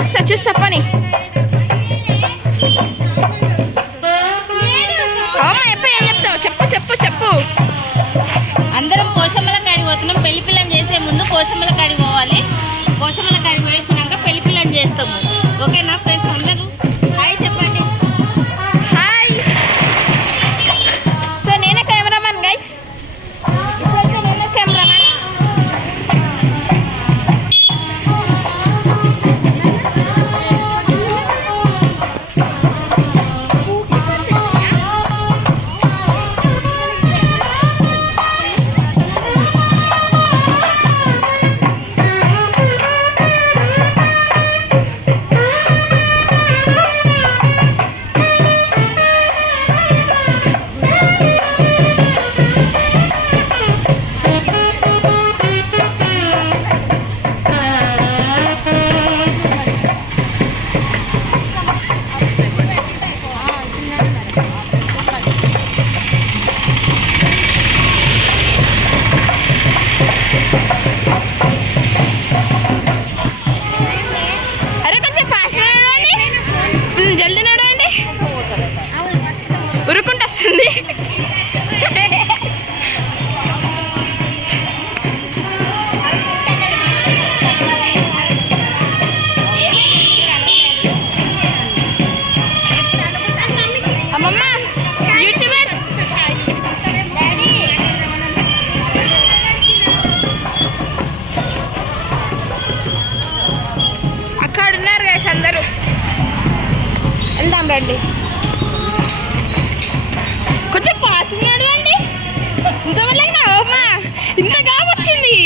చూస్తా పని ఏం చెప్తావు? చెప్పు. అందరం పోషమ్మల కాడికి పోతున్నాం. పెళ్లి పిల్లని చేసే ముందు పోషమ్మల కాడికి పోవాలి. పోషమ్మల కాడికి పోయి వచ్చినాక పెళ్లి పిల్లని చేస్తాము. ఓకేనా ఫ్రెండ్స్? అందరూ హాయ్ చెప్పండి. హాయ్. సో నేనే కెమెరామెన్ గైస్. ఇప్పుడైతే నేనే కెమెరామెన్. అందరూ వెళ్దాం రండి. కొంచెం ఫాస్ట్గా నడవండి. ఇంతవల్ల అమ్మా ఇంత కావచ్చింది.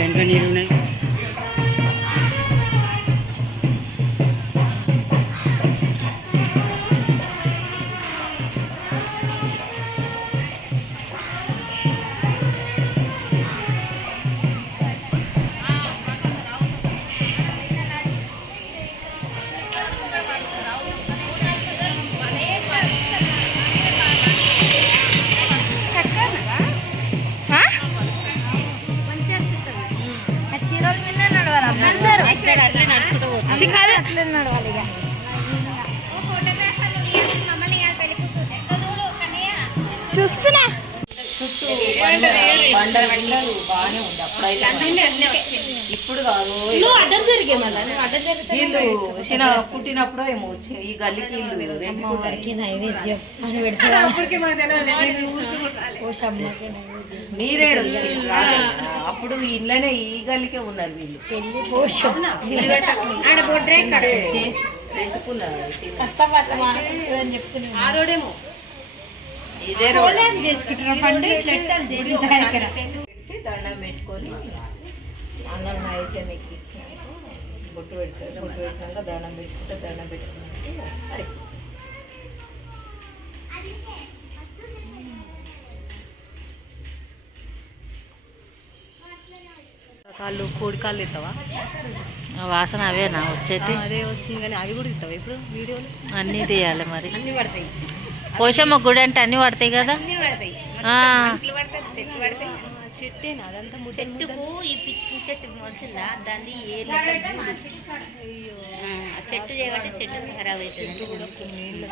వెంట నీళ్ళు ఉన్నాయి. చూస్తున్నా ఇప్పుడు కాదు చిన్న పుట్టినప్పుడు ఏమో ఈ గల్లికి మీరేడు అప్పుడు ఇళ్ళనే ఈ గల్లికే ఉన్నారు వీళ్ళు. ఆరోడేమో ఇదే దండం పెట్టుకొని అన్నం నైవేద్యం ఎక్కించి బొట్టు పెడతారు. బొట్టు పెట్టినాక దండం పెట్టుకుంటే కాళ్ళు కోడి కాళ్ళు ఇస్తావా? వాసన అవేనా వచ్చేటి? అదే వస్తుంది కానీ అవి కూడా ఇస్తావా ఇప్పుడు వీడియోలు? అన్నీ తీయాలి మరి. అన్నీ పడతాయి. పోషమ్మ గుడి అంటే అన్నీ పడతాయి కదా. చెట్టుకు ఈ పిచ్చి చెట్టు వచ్చిందా దాన్ని ఏ చెట్టు చేయబట్టి చెట్టు ఖరాబ్ అవుతుంది.